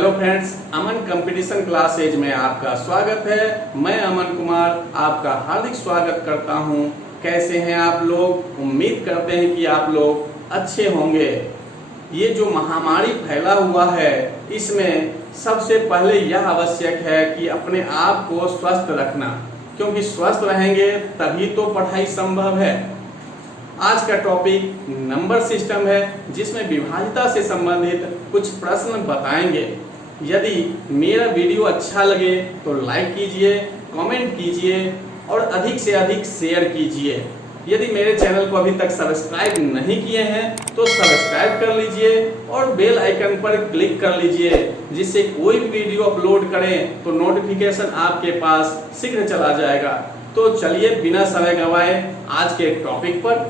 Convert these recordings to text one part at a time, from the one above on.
Hello friends, अमन competition classes में आपका स्वागत है। मैं अमन कुमार आपका हार्दिक स्वागत करता हूं। कैसे हैं आप लोग? उम्मीद करते हैं कि आप लोग अच्छे होंगे। ये जो महामारी फैला हुआ है, इसमें सबसे पहले यह आवश्यक है कि अपने आप को स्वस्थ रखना, क्योंकि स्वस्थ रहेंगे तभी तो पढ़ाई संभव है। आज का टॉपिक नंबर सिस्टम है, जिसमें विभाज्यता से संबंधित कुछ प्रश्न बताएंगे। यदि मेरा वीडियो अच्छा लगे तो लाइक कीजिए, कमेंट कीजिए और अधिक से अधिक शेयर कीजिए। यदि मेरे चैनल को अभी तक सब्सक्राइब नहीं किए हैं तो सब्सक्राइब कर लीजिए और बेल आइकन पर क्लिक कर लीजिए, जिससे कोई भी वीडियो अपलोड करें तो नोटिफिकेशन आपके पास शीघ्र चला जाएगा। तो चलिए बिना समय गंवाए आज के टॉपिक पर।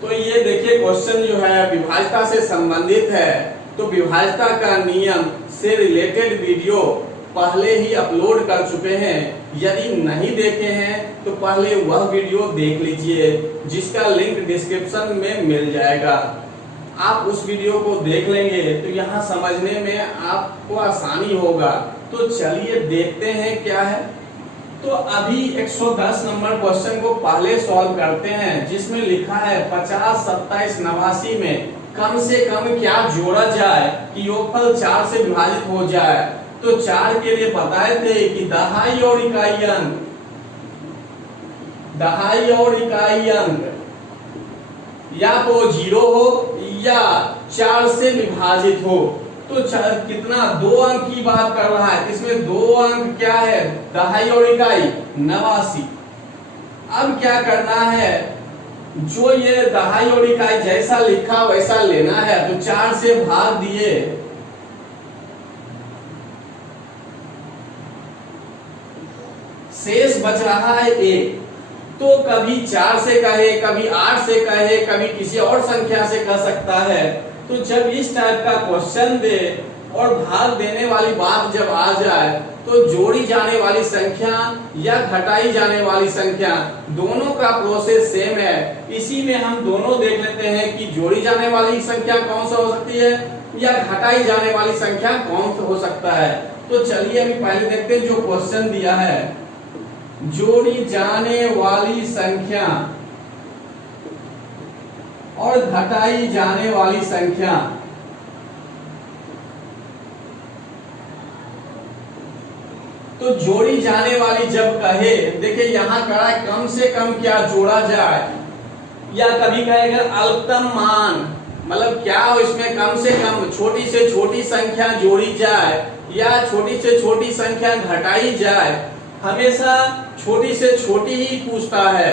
तो ये देखिए, क्वेश्चन जो है विभाज्यता से संबंधित है। तो विभाज्यता का नियम से रिलेटेड वीडियो पहले ही अपलोड कर चुके हैं। यदि नहीं देखे हैं तो पहले वह वीडियो देख लीजिए, जिसका लिंक डिस्क्रिप्शन में मिल जाएगा। आप उस वीडियो को देख लेंगे तो यहाँ समझने में आपको आसानी होगा। तो चलिए देखते हैं क्या है। तो अभी 110 नंबर क्वेश्चन को पहले सॉल्व करते हैं, जिसमें लिखा है 50, 27, 89 में कम से कम क्या जोड़ा जाए कि योगफल 4 से विभाजित हो जाए। तो 4 के लिए बताए थे कि दहाई और इकाई अंक, दहाई और इकाई अंक या तो 0 हो या 4 से विभाजित हो। तो कितना 2 अंक की बात कर रहा है, इसमें 2 अंक क्या है, दहाई और इकाई 89। अब क्या करना है, जो ये दहाई और इकाई जैसा लिखा वैसा लेना है। तो 4 से भाग दिए, शेष बच रहा है 1। तो कभी 4 से कहे, कभी 8 से कहे, कभी किसी और संख्या से कह सकता है। तो जब इस टाइप का क्वेश्चन दे और भाग देने वाली बात जब आ जाए, तो जोड़ी जाने वाली संख्या या घटाई जाने वाली संख्या दोनों का प्रोसेस सेम है। इसी में हम दोनों देख लेते हैं कि जोड़ी जाने वाली संख्या कौन सा हो सकती है या घटाई जाने वाली संख्या कौन सा हो सकता है। तो चलिए अभी पहले देखते हैं जो क्वेश्चन दिया है, जोड़ी जाने वाली संख्या और घटाई जाने वाली संख्या। तो जोड़ी जाने वाली जब कहे, देखिए यहां कहा है कम से कम क्या जोड़ा जाए, या कभी कहेगा अल्पतम मान, मतलब क्या हो इसमें कम से कम छोटी से छोटी संख्या जोड़ी जाए या छोटी से छोटी संख्या घटाई जाए। हमेशा छोटी से छोटी ही पूछता है।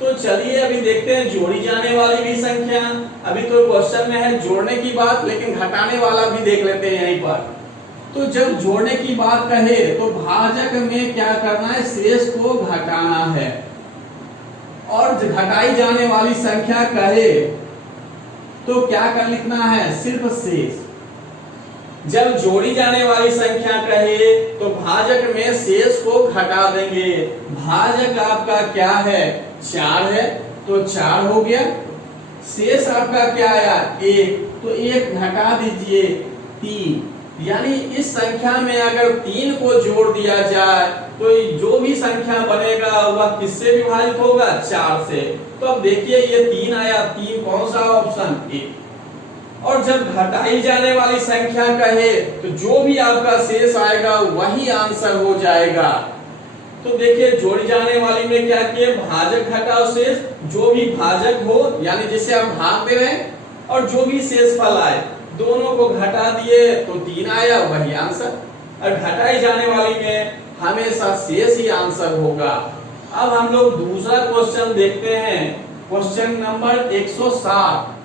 तो चलिए अभी देखते हैं जोड़ी जाने वाली भी संख्या। अभी तो क्वेश्चन में है जोड़ने की बात, लेकिन घटाने वाला भी देख लेते हैं यहीं पर। तो जब जोड़ने की बात कहे तो भाजक में क्या करना है, शेष को घटाना है। और घटाई जाने वाली संख्या कहे तो क्या कर लिखना है, सिर्फ शेष। जब जोड़ी जाने वाली संख्या कहे तो भाजक में शेष को घटा देंगे। भाजक आपका क्या है, 4 है, तो 4 हो गया। शेष आपका क्या आया, 1, तो 1 घटा दीजिए 3। यानी इस संख्या में अगर 3 को जोड़ दिया जाए तो जो भी संख्या बनेगा वह किससे विभाजित होगा, 4 से। तो अब देखिए ये 3 आया, 3 कौन सा ऑप्शन, 1। और जब घटाई जाने वाली संख्या कहे तो जो भी आपका शेष आएगा वही आंसर हो जाएगा। तो देखिए जोड़ी जाने वाली में क्या किए, भाजक घटाओ शेष, जो भी भाजक हो यानी जिसे हम भाग दे रहे हैं, और जो भी शेष फल आए दोनों को घटा दिए तो 3 आया, वही आंसर। और घटाई जाने वाली में हमेशा शेष ही आंसर होगा। अब हम लोग दूसरा क्वेश्चन देखते हैं, क्वेश्चन नंबर 107।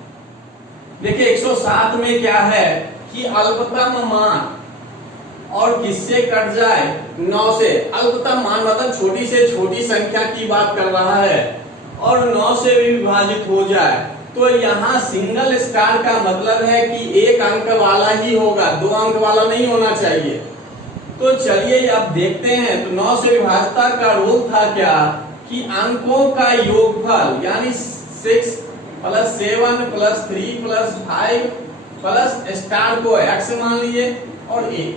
देखिए 107 में क्या है कि अल्पतम मान और किससे कट जाए, 9 से। अल्पतम मान मतलब छोटी से छोटी संख्या की बात कर रहा है, और 9 से भी विभाजित हो जाए। तो यहाँ सिंगल स्टार का मतलब है कि 1 अंक वाला ही होगा, 2 अंक वाला नहीं होना चाहिए। तो चलिए अब देखते हैं। तो 9 से विभाज्यता का रूल था क्या, कि अंकों का योगफल यानी 6 + 7 + 3 + 5 प्लस स्टार को x मान लिए और 1।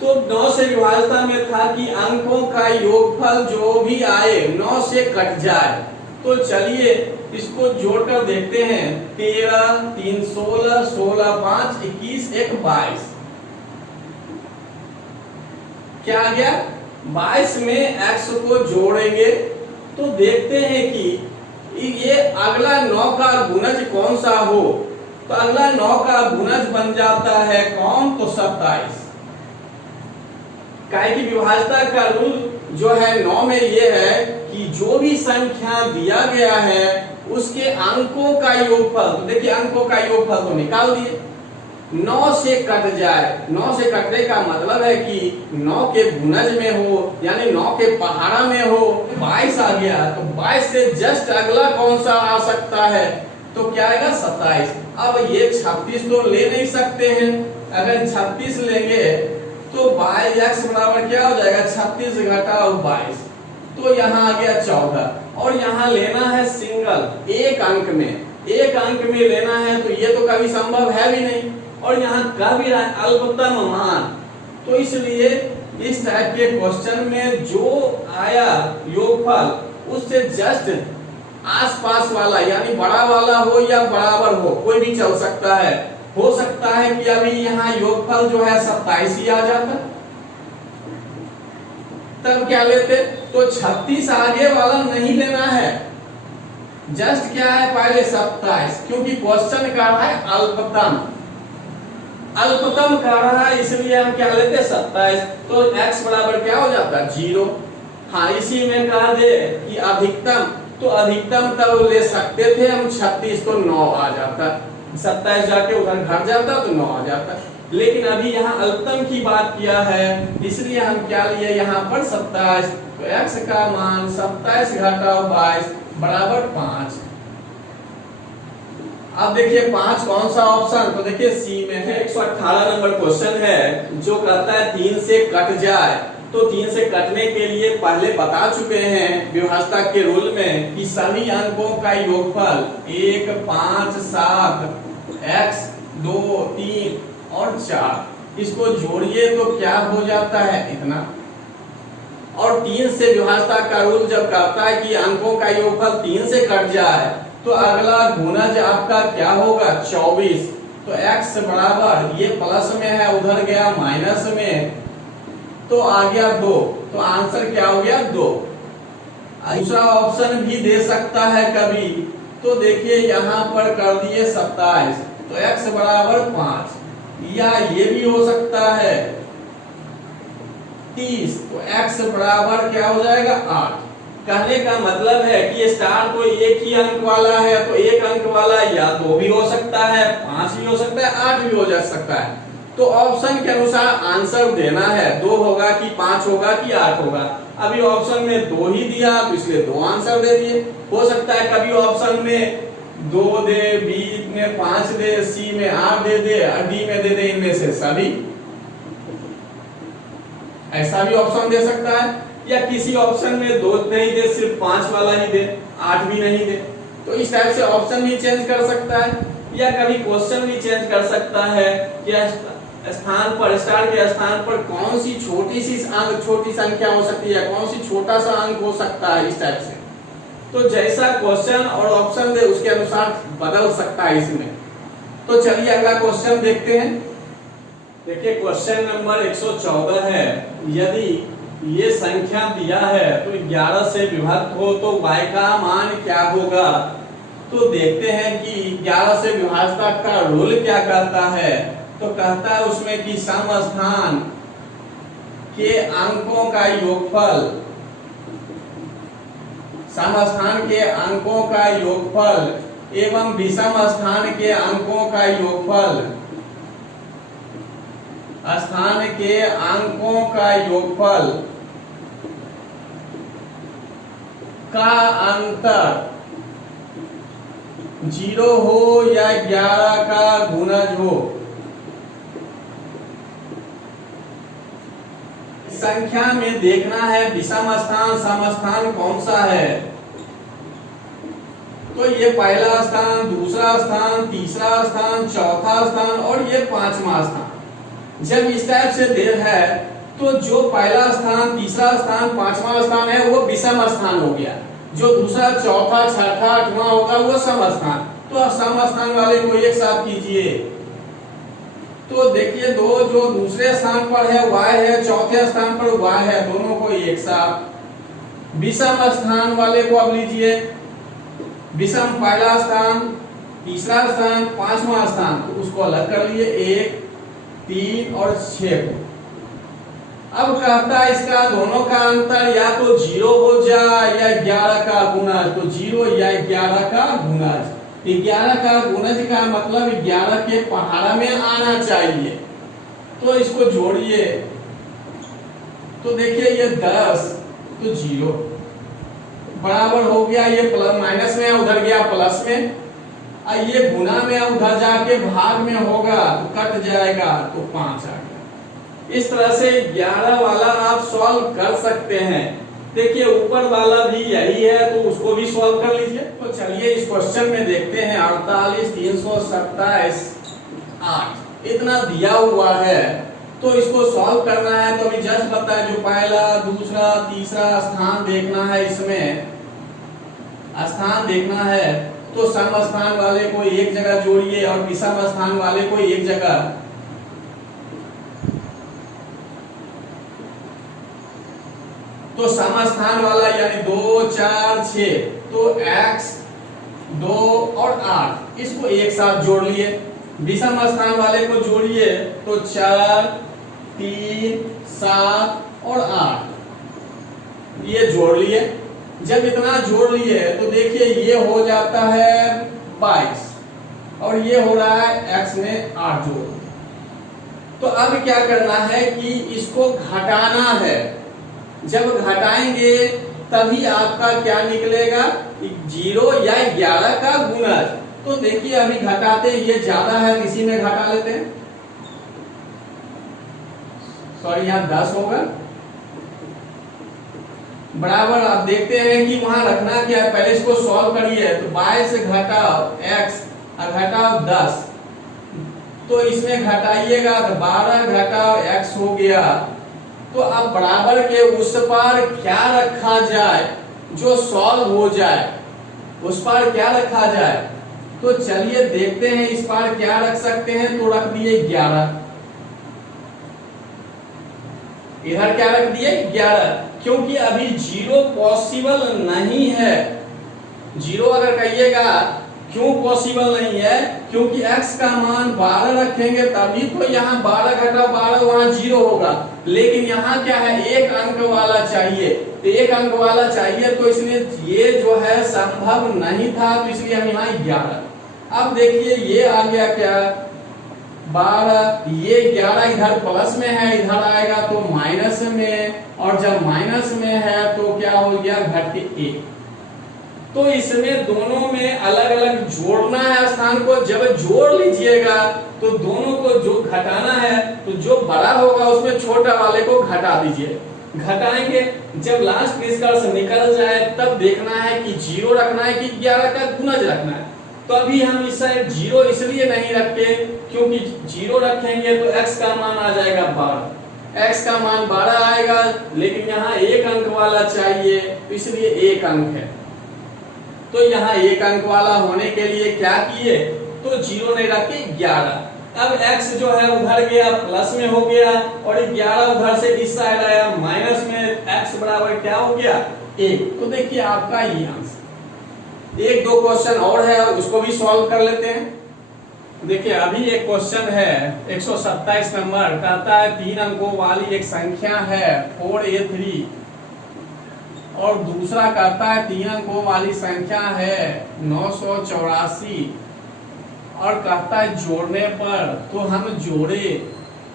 तो 9 से विभाज्यता में था कि अंकों का योगफल जो भी आए 9 से कट जाए। तो चलिए इसको जोड़कर देखते हैं। 13, 3, 16, 16, 5, 21, 1, 22। क्या आ गया? 22 में x को जोड़ेंगे तो देखते हैं कि ये अगला 9 का गुणज कौन सा हो। तो अगला 9 का गुणज बन जाता है कौन? तो 27। काय की विभाज्यता का रूल जो है 9 में ये है कि जो भी संख्या दिया गया है उसके अंकों का योगफल, तो देखिए अंकों का योगफल तो निकाल दिए, 9 से कट जाए। 9 से कटने का मतलब है कि 9 के गुणज में हो, यानी 9 के पहाड़ा में हो। 22 आ गया तो 22 से जस्ट अगला कौन सा आ सकता है? तो क्या आएगा? 27। अब ये 36 तो ले नहीं सकते हैं। अगर 36 लेंगे तो x बराबर क्या हो जाएगा? 36 घटाओ 22, तो यहाँ आ गया 14। और यहाँ लेना है सिंगल, एक अंक में लेना है, तो ये तो कभी संभव है भी नहीं। और यहाँ कह भी रहा है अल्पतम मान, तो इसलिए इस टाइप के क्वेश्चन में जो आया योगफल उससे जस्ट आसपास वाला, यानी बड़ा वाला हो या बराबर हो, कोई भी चल सकता है। हो सकता है कि अभी यहाँ योगफल जो है 27 ही आ जाता, तब क्या लेते? तो 36 आगे वाला नहीं लेना है, जस्ट क्या है पहले 27, क्योंकि क्वेश्चन कर रहा है अल्पतम कर रहा है, इसलिए हम क्या लेते? 27। तो x बराबर क्या हो जाता है? 0। हाँ, इसी में कह दे कि अधिकतम, तो अधिकतम तब ले सकते थे हम 36, तो 9 आ जाता। 27 जाके उधर घट जाता तो 9 आ जाता। लेकिन अभी यहाँ अल्पतम की बात किया है, इसलिए हम क्या लिए यहाँ पर 27। तो x का मान 27 घटाओ 22 बराबर 5। अब देखिए 5 कौन सा ऑप्शन? तो देखिए सी में है। 118 नंबर क्वेश्चन है जो कहता है 3 से कट जाए। तो 3 से कटने के लिए पहले बता चुके हैं विभाज्यता के रूल में कि सभी अंकों का योगफल 1, 5, 7, x, 2, 3 और 4, इसको जोड़िए तो क्या हो जाता है? इतना। और 3 से विभाज्यता का रूल जब कहता है कि अंकों का योगफल 3 से कट जाए तो अगला गुणज आपका क्या होगा? 24। तो x बराबर, ये प्लस में है उधर गया माइनस में, तो आ गया 2। तो आंसर क्या हो गया? 2। दूसरा ऑप्शन भी दे सकता है कभी, तो देखिए यहाँ पर कर दिए 27, तो x बराबर 5, या ये भी हो सकता है 30, तो x बराबर क्या हो जाएगा? 8। कहने का मतलब है कि स्टार तो एक ही अंक वाला है, तो एक अंक वाला या 2 भी हो सकता है, 5 भी हो सकता है, 8 भी हो जा सकता है। तो ऑप्शन के अनुसार आंसर देना है, 2 होगा कि 5 होगा कि 8 होगा। अभी ऑप्शन में 2 ही दिया तो इसलिए 2 आंसर दे दिए। हो सकता है कभी ऑप्शन में 2 दे, बी में 5 दे, सी में 8 दे दे, डी में दे दे, इनमें से सभी, ऐसा भी ऑप्शन दे सकता है। या किसी ऑप्शन में 2 नहीं दे, सिर्फ 5 वाला ही दे, 8 भी नहीं दे, तो इस टाइप से ऑप्शन भी चेंज कर सकता है। या कभी क्वेश्चन भी चेंज कर सकता है कि स्थान पर, स्टार के स्थान पर कौन सी छोटी सी अंक, छोटी संख्या हो सकती है, कौन सी छोटा सा अंक हो सकता है, इस टाइप से। तो जैसा क्वेश्चन और ऑप्शन दे उसके अनुसार बदल सकता है इसमें। तो चलिए अगला क्वेश्चन देखते हैं। देखिए क्वेश्चन नंबर 114 है, यदि ये संख्या दिया है तो 11 से विभक्त हो तो y का मान क्या होगा? तो देखते हैं कि 11 से विभाज्यता का रूल क्या कहता है। तो कहता है उसमें कि समस्थान के अंकों का योगफल, समस्थान के अंकों का योगफल एवं विषम स्थान के अंकों का योगफल, स्थान के अंकों का योगफल का अंतर 0 हो या 11 का गुणज हो। संख्या में देखना है विषम स्थान समस्थान कौन सा है। तो ये पहला स्थान, दूसरा स्थान, तीसरा स्थान, चौथा स्थान और ये पांचवा स्थान। जब इस टाइप से दे है तो जो पहला स्थान, तीसरा स्थान, पांचवा स्थान है वो विषम स्थान हो गया। जो दूसरा, चौथा, छठा, आठवां होगा वो सम स्थान। तो सम स्थान वाले को एक साथ कीजिए। तो देखिए दो जो दूसरे स्थान पर है y है, चौथे स्थान पर y है, दोनों को एक साथ। विषम स्थान वाले को अब लीजिए। विषम पहला स्थान, तीसरा स्थान, पांचवा स्थान, तो उसको अलग कर लिए 1, 3 और 6 को। अब कहता है इसका दोनों का अंतर या तो 0 हो जाए या 11 का गुणज। तो 0 या 11 का गुणज। 11 का गुणज का मतलब 11 के पहाड़ा में आना चाहिए। तो इसको जोड़िए। तो देखिए ये 10 तो 0 बराबर हो गया। ये प्लस माइनस में उधर गया प्लस में, और ये गुना में उधर जाके भाग में होगा तो कट जाएगा तो 5 आ गया। इस तरह से 11 वाला आप सॉल्व कर सकते हैं। देखिए ऊपर वाला भी यही है तो उसको भी सॉल्व कर लीजिए। तो चलिए इस क्वेश्चन में देखते हैं 48, 327, 8 इतना दिया हुआ है तो इसको सॉल्व करना है। तो अभी जस्ट बताया जो पहला, दूसरा, तीसरा स्थान देखना है, इसमें स्थान देखना है। तो सम स्थान वाले को एक जगह जोड़िए और विषम स्थान वाले को एक जगह। तो सम स्थान वाला यानी 2, 4, 6 तो x 2 और 8 इसको एक साथ जोड़ लिए। विषम स्थान वाले को जोड़िए तो 4, 3, 7 और 8 ये जोड़ लिए। जब इतना जोड़ लिए तो देखिए ये हो जाता है 22 और ये हो रहा है x में 8 जोड़। तो अब क्या करना है कि इसको घटाना है। जब घटाएंगे तभी आपका क्या निकलेगा, 0 या 11 का गुणज। तो देखिए अभी घटाते ये ज्यादा है, इसी में घटा लेते हैं। सॉरी यहाँ 10 होगा बराबर। अब देखते हैं कि वहां रखना क्या है। पहले इसको सॉल्व करिए। तो 22 से घटाओ x और घटाओ 10 तो इसमें घटाइएगा तो 12 घटाओ x हो गया। तो अब बराबर के उस पार क्या रखा जाए जो सॉल्व हो जाए, उस पार क्या रखा जाए। तो चलिए देखते हैं इस पार क्या रख सकते हैं। तो रख दिए 11, इधर क्या रख दिए 11, क्योंकि अभी 0 पॉसिबल नहीं है। 0 अगर कहिएगा क्यों पॉसिबल नहीं है, क्योंकि x का मान 12 रखेंगे तभी तो यहाँ 12 घटा 12 वहां 0 होगा। लेकिन यहाँ क्या है, एक अंक वाला चाहिए। तो एक अंक वाला चाहिए तो इसलिए ये जो है संभव नहीं था, तो इसलिए हम यहाँ 11। अब देखिए ये आ गया क्या 12, ये 11 इधर प्लस में है, इधर आएगा तो माइनस में, और जब माइनस में है तो क्या हो गया घट के 1। तो इसमें दोनों में अलग अलग जोड़ना है स्थान को। जब जोड़ लीजिएगा तो दोनों को जो घटाना है तो जो बड़ा होगा उसमें छोटा वाले को घटा दीजिए। घटाएंगे जब लास्ट निष्कर्ष निकल जाए तब देखना है कि 0 रखना है कि 11 का गुणज रखना है। तो अभी हम इस साइड 0 इसलिए नहीं रखते क्योंकि 0 रखेंगे तो x का मान आ जाएगा 12, x का मान 12 आएगा, लेकिन यहाँ एक अंक वाला चाहिए तो इसलिए एक अंक है। तो यहाँ एक अंक वाला होने के लिए क्या किए, तो 0 नहीं रखे 11। अब x जो है उधर गया प्लस में हो गया और 11 उधर से इस साइड आया माइनस में, x बराबर क्या हो गया 1। तो देखिए आपका ये आंसर। एक दो क्वेश्चन और है उसको भी सॉल्व कर लेते हैं। देखिए अभी एक क्वेश्चन है 127 नंबर, कहता है 3 अंकों वाली एक संख्या है 4a3 और दूसरा कहता है 3 अंकों वाली संख्या है 984 और कहता है जोड़ने पर, तो हम जोड़े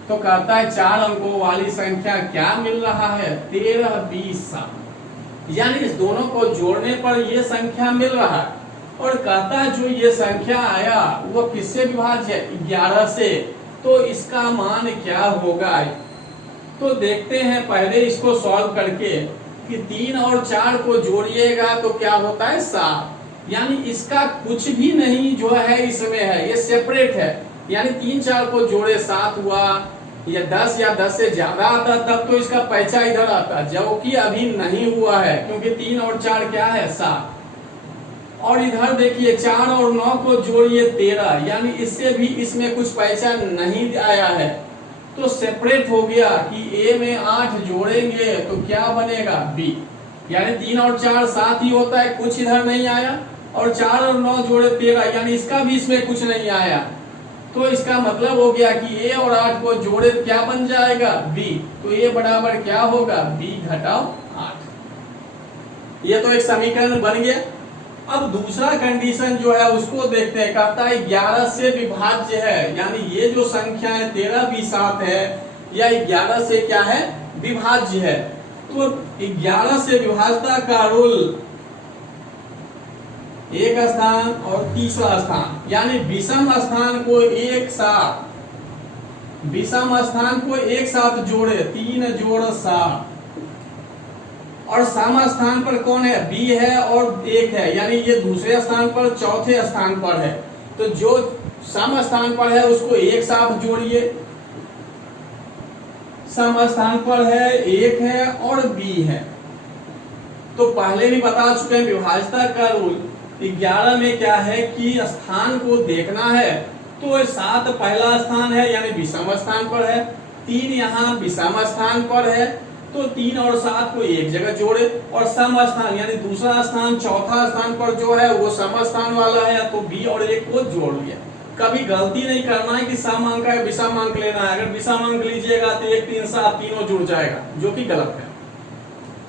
तो कहता है 4 अंकों वाली संख्या क्या मिल रहा है 13, 20, 7। यानी इस दोनों को जोड़ने पर ये संख्या मिल रहा है। और कहता है जो ये संख्या आया वो किससे विभाज्य है 11 से, तो इसका मान क्या होगा। तो देखते हैं पहले इसको सॉल्व करके कि 3 और 4 को जोड़िएगा तो क्या होता है 7, यानी इसका कुछ भी नहीं जो है इसमें है, ये सेपरेट है। यानी 3 4 को जोड़े 7 हुआ, या 10 या 10 से ज्यादा आता तब तो इसका पैसा इधर आता, जबकि अभी नहीं हुआ है क्योंकि 3 और 4 क्या है 7। और इधर देखिए 4 और 9 को जोड़िए 13, यानी इससे भी इसमें कुछ पैसा नहीं आया है, तो सेपरेट हो गया कि ए में 8 जोड़ेंगे तो क्या बनेगा बी। यानी 3 और 4 7 ही होता है, कुछ इधर नहीं आया, और 4 और 9 जोड़े 13, यानी इसका भी इसमें कुछ नहीं आया, तो इसका मतलब हो गया कि ए और 8 को जोड़े क्या बन जाएगा बी। तो ए बराबर क्या होगा बी घटाओ 8। ये तो एक समीकरण बन गया। अब दूसरा कंडीशन जो है उसको देखते हैं, कहता है 11 से विभाज्य है, यानी ये जो संख्या है 13 भी 7 है, या 11 से क्या है विभाज्य है। तो 11 से विभाज्यता का रूल एक स्थान और तीसरा स्थान, यानी विषम स्थान को एक साथ, विषम स्थान को एक साथ जोड़े 3 जोड़ 7, और सम स्थान पर कौन है बी है और 1 है, यानी ये दूसरे स्थान पर चौथे स्थान पर है, तो जो सम स्थान पर है उसको एक साथ जोड़िए, सम स्थान पर है 1 है और बी है। तो पहले भी बता चुके हैं विभाज्यता का रूल। 11 में क्या है कि स्थान को देखना है, तो 7 पहला स्थान है यानी विषम स्थान पर है, 3 यहाँ विषम स्थान पर है, तो 3 और 7 को एक जगह जोड़े, और सम स्थान यानी दूसरा स्थान चौथा स्थान पर जो है वो सम स्थान वाला है, तो बी और 1 को जोड़ लिया। कभी गलती नहीं करना है कि सम अंक है विषम अंक लेना है, अगर विषम अंक लीजिएगा तो 1 3 7 तीनों जुड़ जाएगा, जो कि गलत है।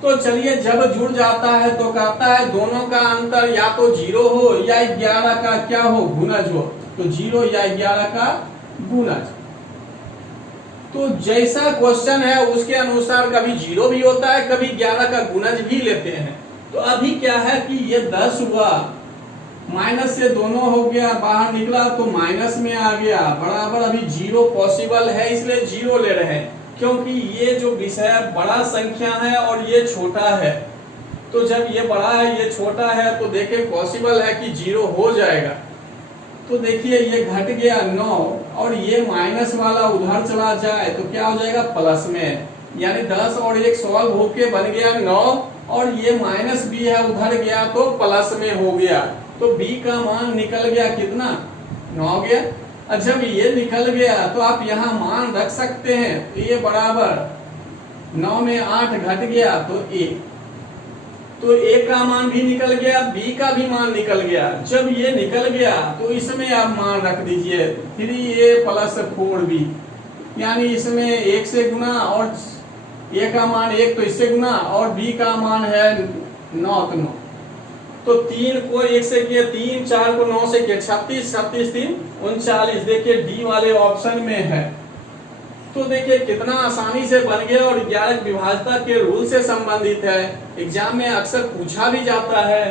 तो चलिए जब जुड़ जाता है तो कहता है दोनों का अंतर या तो 0 हो या 11 का क्या हो गुणज हो, तो 0 या 11 का गुणज। तो जैसा क्वेश्चन है उसके अनुसार कभी 0 भी होता है, कभी 11 का गुणज भी लेते हैं। तो अभी क्या है कि ये 10 हुआ, माइनस से दोनों हो गया, बाहर निकला तो माइनस में आ गया, बराबर अभी 0 पॉसिबल है, इसलिए 0 ले रहे हैं, क्योंकि ये जो विषय बड़ा संख्या है और ये छोटा है। तो जब ये बड़ा है ये छोटा है तो देखिए पॉसिबल है कि 0 हो जाएगा। तो देखिए ये घट गया 9, और ये माइनस वाला उधर चला जाए तो क्या हो जाएगा प्लस में, यानी 10 और 1 सॉल्व होके बन गया 9, और ये माइनस भी है उधर गया तो प्लस में हो गया। तो बी का मान निकल गया कितना 9 गया। और जब ये निकल गया तो आप यहाँ मान रख सकते हैं, तो ये बराबर 9 में 8 घट गया तो 1, तो ए का मान भी निकल गया, बी का भी मान निकल गया। जब ये निकल गया तो इसमें आप मान रख दीजिए 3a + 4b, यानी इसमें 1 से गुना, और ए का मान 1 तो इससे गुना, और बी का मान है 9 तो 9, तो 3 को 1 से किया 3, 4 को 9 से किया 36, 36 3 39, देखिए डी वाले ऑप्शन में है। तो देखिए कितना आसानी से बन गया, और 11 विभाज्यता के रूल से संबंधित है, एग्जाम में अक्सर पूछा भी जाता है।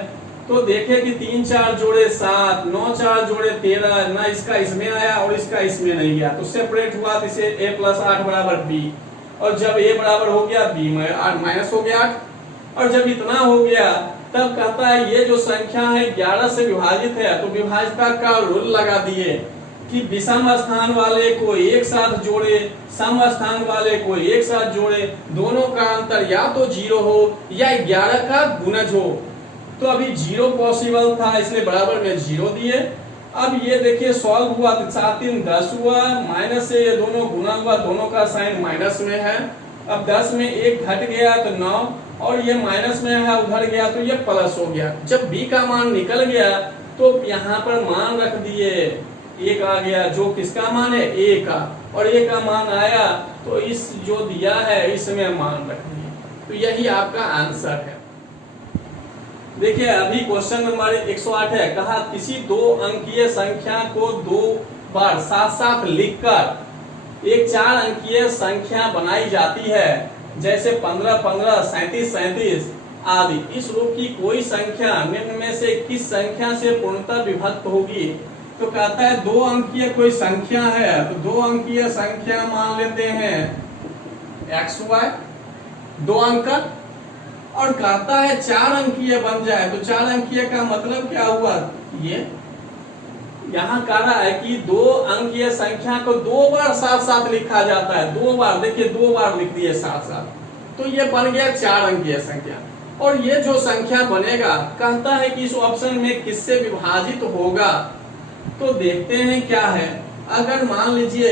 तो देखिए कि 3 4 जोड़े 7, 9 4 जोड़े 13, ना इसका इसमें आया और इसका इसमें नहीं गया, तो सेपरेट हुआ, तो इसे a + 8 बराबर b, और जब a बराबर हो गया b में 8 माइनस हो गया 8, और जब इतना हो गया तब कहता है ये जो संख्या है 11 से विभाजित है, तो विभाज्यता का रूल लगा दिए कि विषम स्थान वाले को एक साथ जोड़े, सम स्थान वाले को एक साथ जोड़े, दोनों का अंतर या तो 0 हो या 11 का गुणज हो। तो अभी 0 पॉसिबल था, इसलिए बराबर में 0 दिए। अब ये देखिए सॉल्व हुआ तो 7 3 10 हुआ, माइनस से ये दोनों गुना हुआ, दोनों का साइन माइनस में है। अब 10 में 1 घट गया तो 9, और ये माइनस में है उधर गया तो ये प्लस हो गया। जब b का मान निकल गया तो यहाँ पर मान रख दिए, 1 आ गया, जो किसका मान है a का, और a का मान आया तो इस जो दिया है इसमें मान रख दिए। तो यही आपका आंसर है। देखिए अभी क्वेश्चन नंबर 108 है, कहा किसी 2 अंकीय संख्या को 2 बार साथ साथ लिखकर एक 4 अंकीय संख्या बनाई जाती है, जैसे 15 15 37 37 आदि। इस रूप की कोई संख्या निम्न में से किस संख्या से पूर्णतः विभक्त होगी। तो कहता है 2 अंकीय कोई संख्या है, तो 2 अंकीय संख्या मान लेते हैं xy, 2 अंक, और कहता है 4 अंकीय बन जाए। तो 4 अंकीय का मतलब क्या हुआ, ये यहाँ कह रहा है कि 2 अंकीय संख्या को 2 बार साथ साथ लिखा जाता है, 2 बार, देखिए 2 बार लिख दिए साथ साथ, तो ये बन गया 4 अंकीय संख्या। और ये जो संख्या बनेगा कहता है कि इस ऑप्शन में किससे विभाजित होगा। तो देखते हैं क्या है। अगर मान लीजिए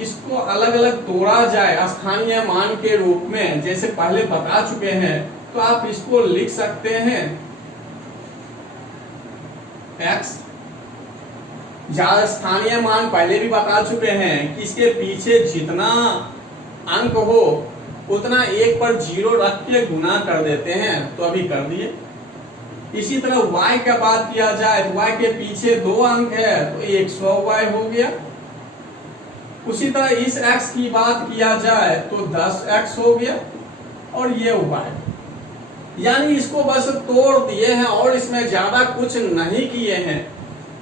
इसको अलग अलग तोड़ा जाए स्थानीय मान के रूप में, जैसे पहले बता चुके हैं, तो आप इसको लिख सकते हैं x, जहां स्थानीय मान पहले भी बता चुके हैं कि इसके पीछे जितना अंक हो उतना 1 पर 0 रख के गुना कर देते हैं, तो अभी कर दिए। इसी तरह y का बात किया जाए तो y के पीछे 2 अंक है तो 100y हो गया। उसी तरह इस x की बात किया जाए तो 10x हो गया और ये y, यानी इसको बस तोड़ दिए हैं और इसमें ज्यादा कुछ नहीं किए हैं।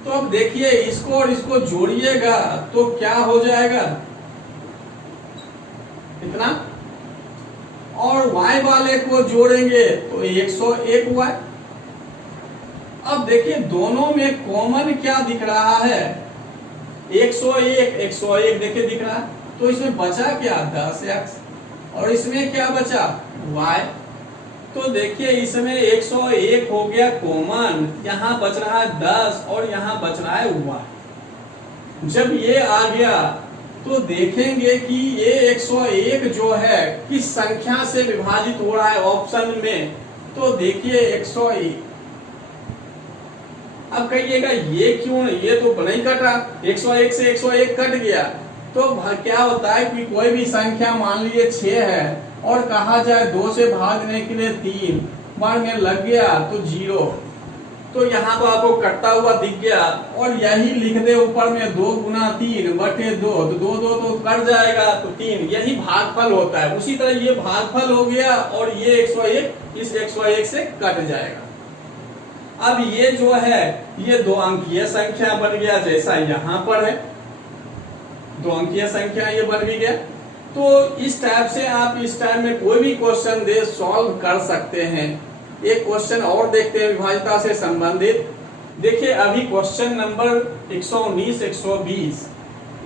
तो अब देखिए इसको और इसको जोड़िएगा तो क्या हो जाएगा, इतना, और y वाले को जोड़ेंगे तो 101y। अब देखिए दोनों में कॉमन क्या दिख रहा है, 101 101 देखिए दिख रहा है, तो इसमें बचा क्या 10x और इसमें क्या बचा y। तो देखिए इसमें 101 हो गया कॉमन, यहाँ बच रहा है 10 और यहाँ बच रहा है y। जब ये आ गया तो देखेंगे कि ये 101 जो है किस संख्या से विभाजित हो रहा है ऑप्शन में, तो देखिए 101। अब कहिएगा ये क्यों, ये तो नहीं कटा, 101 से 101 कट गया। तो क्या होता है कि कोई भी संख्या मान लीजिए 6 है और कहा जाए 2 से भागने के लिए 3 बार में लग गया तो 0, तो यहाँ तो आपको कटता हुआ दिख गया और यही लिख दे ऊपर में 2 गुना 3 बटे 2, तो 2 2 तो कट जाएगा तो 3, यही भागफल होता है। उसी तरह ये भागफल हो गया और ये 101 इस 101 से कट जाएगा। अब ये जो है ये 2 अंकीय संख्या बन गया, जैसा यहाँ पर है 2 अंकीय संख्या ये बन भी गया। तो इस टाइप से आप इस टाइप में कोई भी क्वेश्चन दे सॉल्व कर सकते हैं। एक क्वेश्चन और देखते हैं विभाज्यता से संबंधित। देखिए अभी क्वेश्चन नंबर 119 120,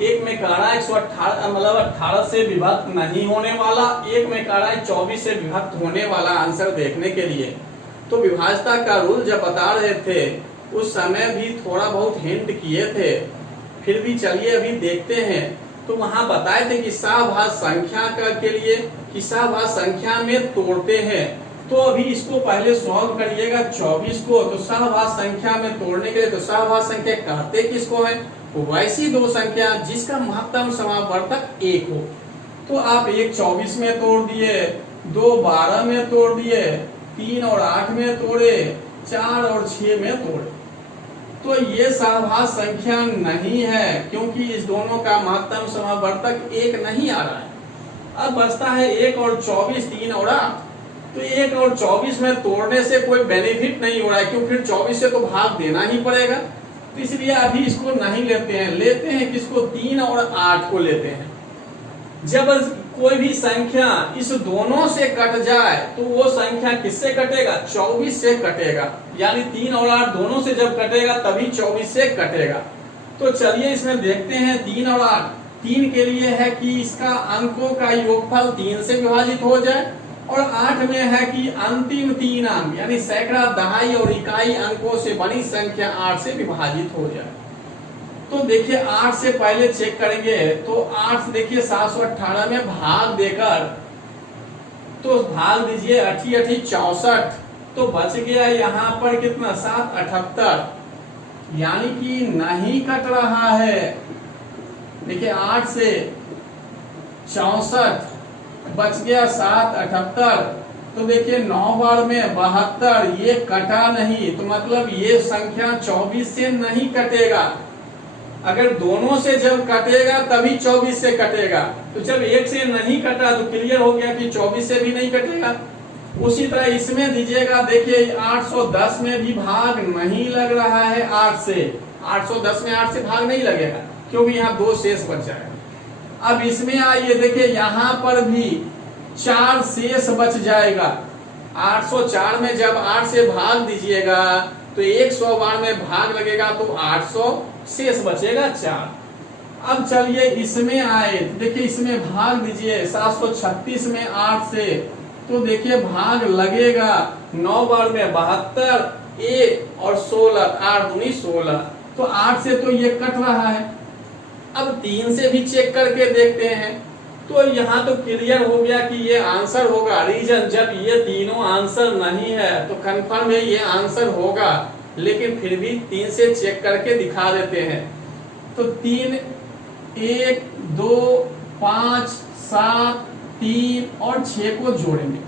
एक में कह रहा है 118 मतलब 18 से विभक्त नहीं होने वाला, एक में कह रहा है 24 से विभक्त होने वाला। आंसर देखने के लिए तो विभाज्यता का रूल जब बता रहे थे उस समय भी थोड़ा बहुत हिंट किए थे, फिर भी चलिए अभी देखते हैं। तो वहां बताए थे कि सहभाज्य संख्या का के लिए कि सहभाज्य संख्या में तोड़ते हैं, तो अभी इसको पहले सॉल्व करिएगा 24 को। तो सहभाज्य संख्या में तोड़ने के लिए तो सहभाज्य संख्या कहते किसको है, वैसी 2 संख्या जिसका महत्तम समावर्तक 1 हो। तो आप 1 24 में तोड़ दिए, 2 12 में तोड़ दिए, 3 और 8 में तोड़े, 4 और 6 में तोड़े। तो ये सहभाज्य संख्या नहीं है क्योंकि इस दोनों का महत्तम समावर्तक 1 नहीं आ रहा है। अब बचता है 1 और 24, 3 और 8। तो 1 और 24 में तोड़ने से कोई बेनिफिट नहीं हो रहा है क्योंकि फिर 24 से तो भाग देना ही पड़ेगा, तो इसलिए अभी इसको नहीं लेते हैं। लेते हैं किसको, 3 और 8 को लेते हैं। जब कोई भी संख्या इस दोनों से कट जाए तो वो संख्या किससे कटेगा, 24 से कटेगा। यानी 3 और 8 दोनों से जब कटेगा तभी 24 से कटेगा। तो चलिए इसमें देखते हैं 3 और 8। 3 के लिए है कि इसका अंकों का योगफल 3 से विभाजित हो जाए, और 8 में है कि अंतिम 3 अंक यानी सैकड़ा, दहाई और इकाई अंकों से बनी संख्या 8 से विभाजित हो जाए। तो देखिए 8 से पहले चेक करेंगे तो 8 देखिए 718 में भाग देकर, तो भाग दीजिए 8 8 64, तो बच गया यहाँ पर कितना 7 78, यानी कि नहीं कट रहा है। देखिए 8 से 64 बच गया 7 78, तो देखिए 9 बार में 72, ये कटा नहीं, तो मतलब ये संख्या 24 से नहीं कटेगा। अगर दोनों से जब कटेगा तभी 24 से कटेगा, तो जब 1 से नहीं कटा तो क्लियर हो गया कि 24 से भी नहीं कटेगा। उसी तरह इसमें दीजिएगा, देखिए 810 में भी भाग नहीं लग रहा है 8 से, 810 में 8 से भाग नहीं लगेगा क्योंकि यहाँ 2 शेष बच जाएगा। अब इसमें आइए, देखिए यहाँ पर भी 4 शेष बच जाएगा, 804 में जब 8 से भाग दीजिएगा तो 100 बार में भाग लगेगा तो 800 शेष बचेगा 4। अब चलिए इसमें आए, देखिए इसमें भाग दीजिए 736 में 8 से, तो देखिए भाग लगेगा 9 बार में 72, 1 और 16, 8 दूनी 16, तो 8 से तो ये कट रहा है। अब 3 से भी चेक करके देखते हैं, तो यहाँ तो क्लियर हो गया कि ये आंसर होगा। रीजन जब ये तीनों आंसर नहीं है तो कंफर्म है ये आंसर होगा, लेकिन फिर भी 3 से चेक करके दिखा देते हैं। तो 3, 1, 2, 5, 7, 3 और 6 को जोड़ेंगे।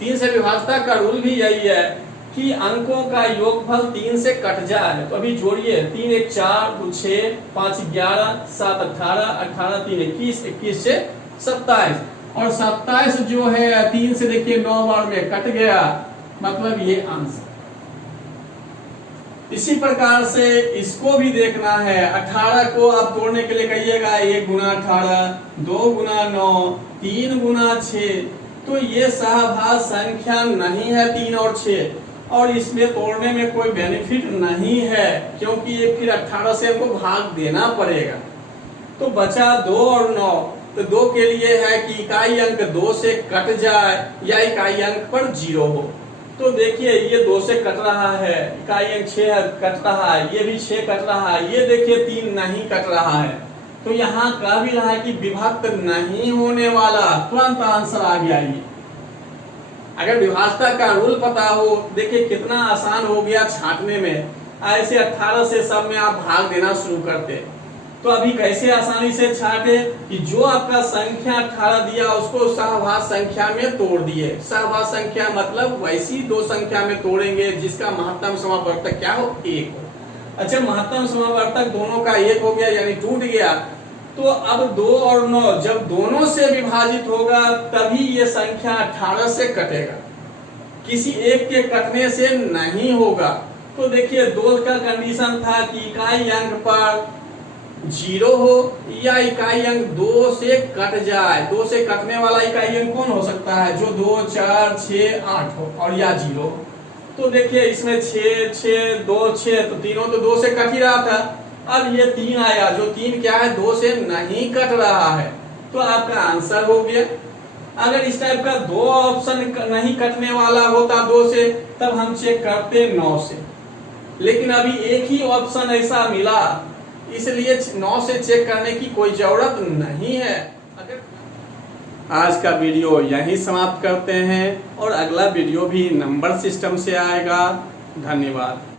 3 से विभाज्यता का रूल भी यही है कि अंकों का योगफल 3 से कट जाए। तो अभी जोड़िए, 3 1 4, 2 6, 5 11, 7 18, 18 3 21, 21 से 27, और 27 जो है 3 से देखिए 9 बार में कट गया, मतलब ये आंसर। इसी प्रकार से इसको भी देखना है। 18 को आप तोड़ने के लिए कहिएगा 1 गुना 18, 2 गुना 9, 3 गुना 6, तो ये सहभाज्य संख्या नहीं है 3 और 6, और इसमें तोड़ने में कोई बेनिफिट नहीं है, क्योंकि ये फिर 18 से हमको भाग देना पड़ेगा। तो बचा 2 और 9, तो 2 के लिए है कि इकाई अंक 2 से कट जाए या इकाई अंक पर 0 हो। तो देखिए ये 2 से कट रहा है, इकाई अंक 6 कट रहा है, ये भी 6 कट रहा है, ये देखिए 3 नहीं कट रहा है। तो यहाँ कह भी रहा है कि विभक्त नहीं होने वाला, तुरंत आंसर आ गया ये। अगर विभाज्यता का रूल पता हो, देखिए कितना आसान हो गया छांटने में। ऐसे 18 से सब में आप भाग देना शुरू करते, तो अभी कैसे आसानी से छांटे कि जो आपका संख्या 18 दिया उसको सहभाज्य संख्या में तोड़ दिए। सहभाज्य संख्या मतलब वैसी 2 संख्या में तोड़ेंगे जिसका महत्तम समावर्तक क्या हो, 1 हो। अच्छा, महत्तम समावर्तक दोनों का 1 हो गया, यानी टूट गया। तो अब 2 और 9 जब दोनों से विभाजित होगा तभी ये संख्या 18 से कटेगा, किसी एक के कटने से नहीं होगा। तो देखिए 2 का कंडीशन था कि इकाई अंक पर 0 हो या इकाई अंक 2 से कट जाए। 2 से कटने वाला इकाई अंक कौन हो सकता है, जो 2, 4, 6, 8 हो, और या 0 हो। तो देखिए इसमें 6, 6, 2, 6, तो तीनों तो 2 से कट ही रहा था। अब ये 3 आया, जो 3 क्या है, 2 से नहीं कट रहा है, तो आपका आंसर हो गया। अगर इस टाइप का 2 ऑप्शन नहीं कटने वाला होता 2 से, तब हम चेक करते 9 से, लेकिन अभी एक ही ऑप्शन ऐसा मिला, इसलिए 9 से चेक करने की कोई जरूरत नहीं है। अगर आज का वीडियो यहीं समाप्त करते हैं, और अगला वीडियो भी नंबर सिस्टम से आएगा। धन्यवाद।